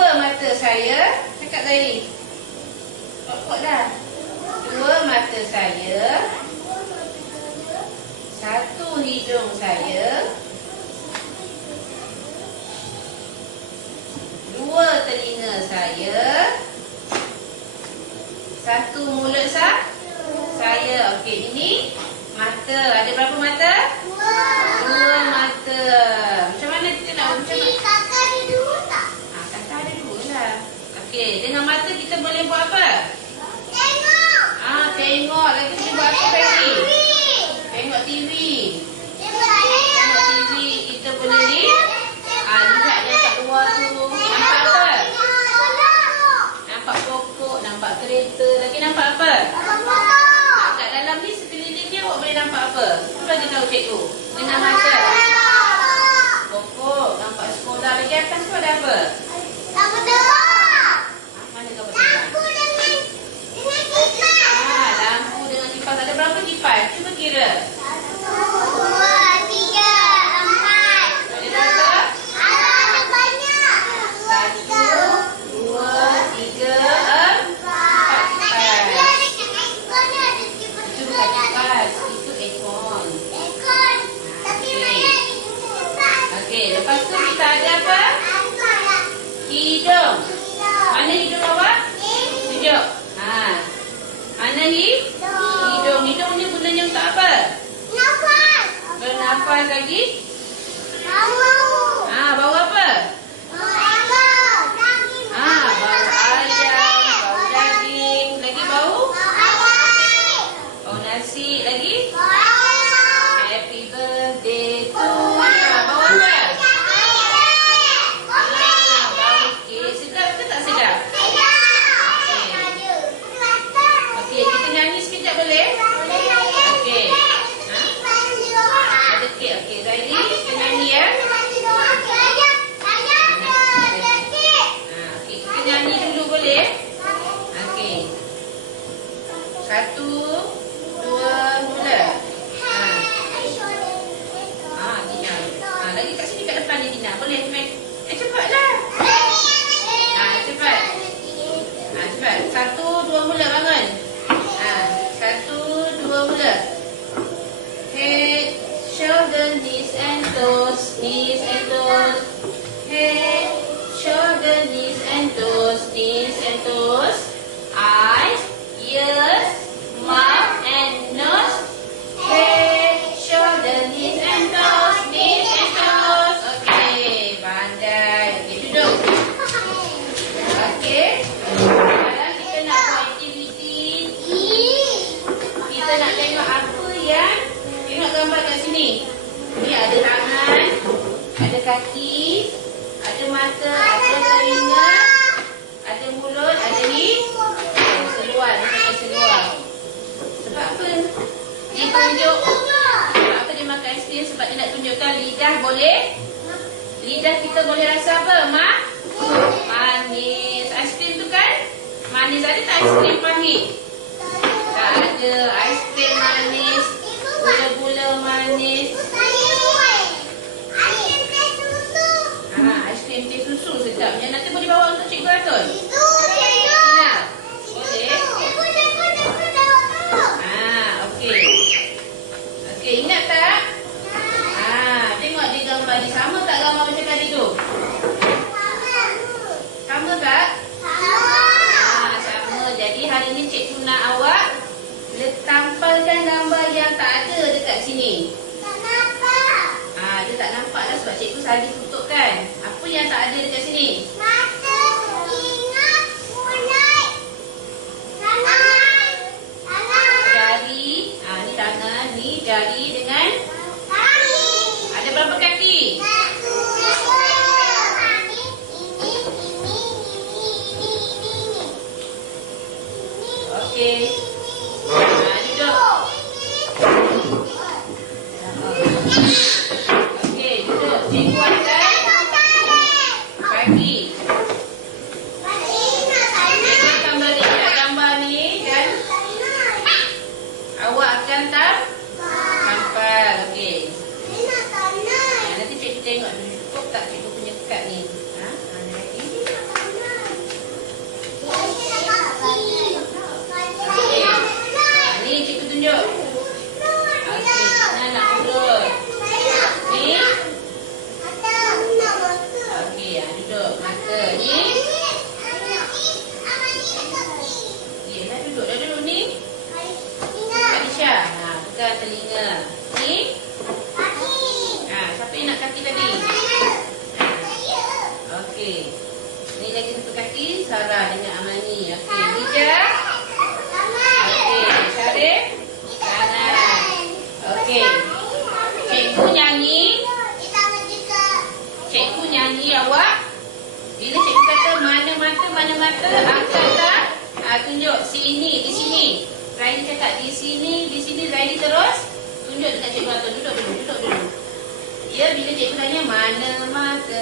Dua mata saya. Cakap tadi. Kuat dah. Dua mata saya. Satu hidung saya. Dua telinga saya. Satu mulut saya. Okey, ini mata. Ada berapa mata? Dua mata. Macam mana kita nak? Kakak ada dua tak? Kakak ada dua lah. Okey, dengan mata kita boleh buat apa? Tengok. Tengok. Lagi boleh buat apa lagi? Tengok TV. Tengok TV. Kita boleh lihat yang kat luar tu. Nampak apa? Nampak pokok, nampak kereta. Lagi nampak apa? Kat dalam ni sekeliling dia awak boleh nampak apa? Apa bagi tahu cikgu? Dengan mata. Pokok, nampak sekolah. Lagi atas tu ada apa? Lampu terbang. Mana gambar terbang? Lampu dengan kipas. Lampu dengan kipas. Ada berapa kipas? Cuba kira. 1, 2, 3, 4. Ada berapa? Ada banyak. 1, 2, 3, 4 kipas. Itu bukan kipas. Itu aircon. Okey, lepas tu kita ada apa? Hidung. Mana hidung awak? Tunjuk. Mana hidung? Hidung ni gunanya untuk apa? Bernafas lagi. Bau apa? Bau ayam, bau daging. Lagi bau? Bau nasi. Lagi? Happy birthday to you. Bau apa? Bau kek. Sedap ke tak sedap? Okey, kita nyanyi sekejap boleh? Okey. Ada kek. Okey, Zairi, kita nyanyi ya. Okey, kita nyanyi dulu boleh? Okey. 1, 2, mula. Dina. Lagi kat sini kat depan ni Dina. Boleh? Cepatlah. Cepat. Cepat. 1, 2, mula bangun. 1, 2, mula. Head, shoulder, knees and toes. Knees and toes. Head, shoulder, knees and toes. Knees and toes. Eyes, ears, mouth and nose. Head, shoulder, knees and toes. Knees and toes. Okey, pandai. Okey, duduk. Okey. Sekarang kita nak buat aktiviti. Kita nak tengok apa yang tengok gambar kat sini. Ni ada tangan, ada kaki, ada mata, ada telinga, ada mulut, ada seluar. Dia pakai seluar. Sebab apa? Dia tunjuk. Sebab apa dia makan aiskrim? Sebab dia nak tunjukkan lidah boleh. Lidah kita boleh rasa apa? Manis. Aiskrim tu kan manis. Ada tak aiskrim pahit? Tak ada. Aiskrim manis, gula-gula manis. Aiskrim teh susu sedapnya. Nanti boleh bawa untuk Cikgu Atun? Boleh? Okey. Okey, ingat tak? Tengok dia gambar ni. Sama tak gambar macam tadi tu? Sama tak? Sama. Jadi hari ni cikgu nak awak tampalkan gambar yang tak ada dekat sini. Dia tak nampak lah sebab cikgu saja tutup kan. Apa yang tak ada dekat sini? Mata, telinga, mulut, tangan. Jari. Ni tangan. Ni jari dengan Kaki. ada berapa kaki? 1, 2, ini. Okey. Duduk. Okey, duduk. Cikgu akan bagi. Cikgu akan bagi gambar ni dan awak akan tampal. dekat telinga. Ni. Siapa yang nak kaki tadi? Okey. Ni lagi satu kaki, Sarah dengan Amani. Okey, Dija. Okey, Syarif. Tangan. Okey. Cikgu nyanyi. Cikgu nyanyi awak. Bila cikgu kata mana mata, angkatlah. Tunjuk sini, di sini. Raili cakap di sini, Raili terus tunjuk dekat cikgu atau duduk dulu. Ya, bila cikgu tanya mana mata,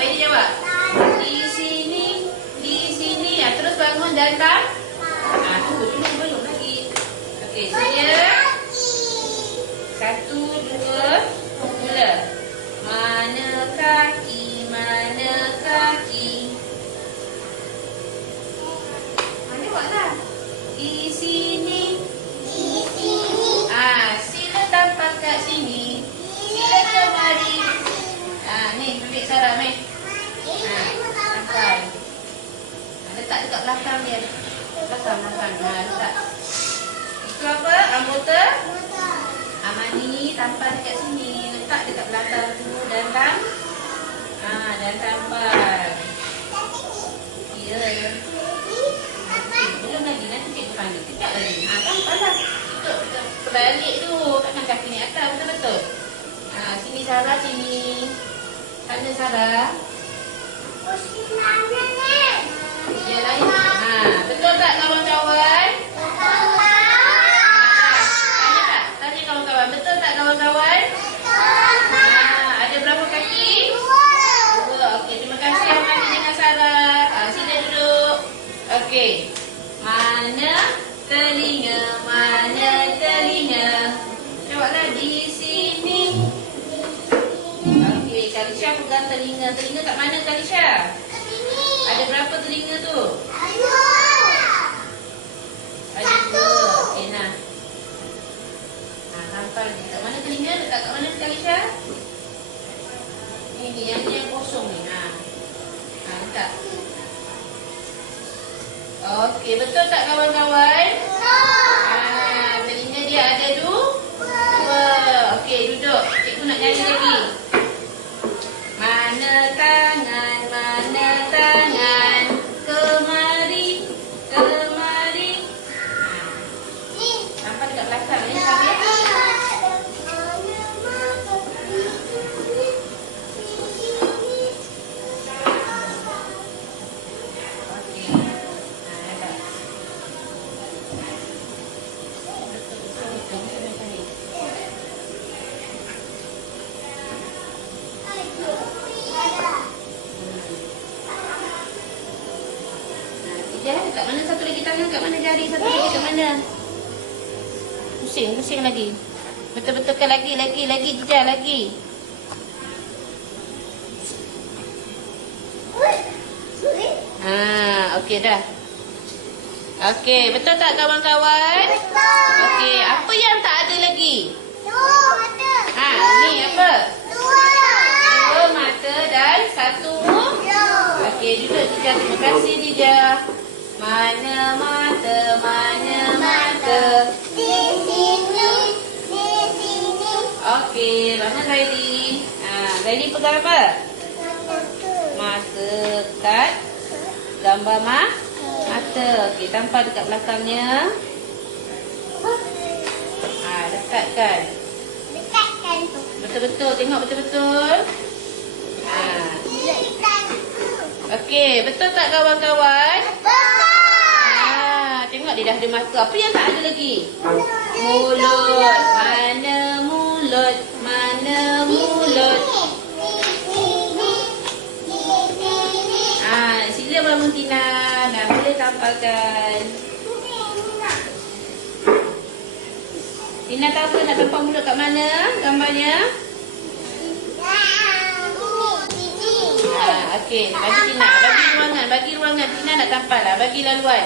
Raili jawab. Di sini. Terus bangun dan tunggu belum lagi. Okey, saya 1, 2, mula. Mana kaki? Mana buatlah. Di sini. Sila tampal kat sini. Sila kemari. Ni, ambil Sarah, Mek. Tampal. Letak dekat belakang dia. Belakang. Letak. Itu apa? Anggota? Amani, tampal dekat sini. Letak dekat belakang tu dan tampal. Ya. Belum lagi, nanti cikgu panggil. Sekejap lagi. Tampal lah. Tutup terbalik tu. Takkan kaki ni atas, betul-betul. Sini Sarah, sini. Sana Sarah. Dia lain. Betul tak kawan-kawan? Tanya kawan-kawan. Betul tak kawan-kawan? Ada berapa kaki? 2. Okey, terima kasih Amani dengan Sarah. Sila duduk. Okey. Mana telinga? Jawablah di sini. Okey, Kalisha pegang telinga. Telinga kat mana Kalisha? Ada berapa telinga tu? Ada 2. Okey, nah. Tampal dekat mana telinga? Letak kat mana Kalisha? Ini yang kosong ni. Letak. Okey, betul tak kawan-kawan? Telinga dia ada 2. Okey, duduk. Cikgu nak nyanyi lagi. Mana tangan? Kemari. Tampal dekat belakang ni. Kat mana satu lagi tangan? Kat mana jari? Satu lagi kat mana? Pusing lagi. Betul-betulkan lagi, Jija, lagi. Okey dah. Okey, betul tak kawan-kawan? Okey, apa yang tak ada lagi? Ni apa? 2 mata dan 1. Okey, duduk Jija. Terima kasih Jija. Mana mata? Di sini. Okey, mana Raili? Raili pegang apa? Mata kat gambar mata. Okey, tampal dekat belakangnya. Dekatkan. Betul-betul, tengok betul-betul. Okey, betul tak kawan-kawan? Tengok dia dah ada mata. Apa yang tak ada lagi? Mulut. Mana mulut? Sila bangun Tina. Boleh tampalkan. Tina tahu ke nak tampal mulut kat mana gambarnya? Okey, bagi Tina. Bagi ruangan. Tina nak tampal lah. Bagi laluan.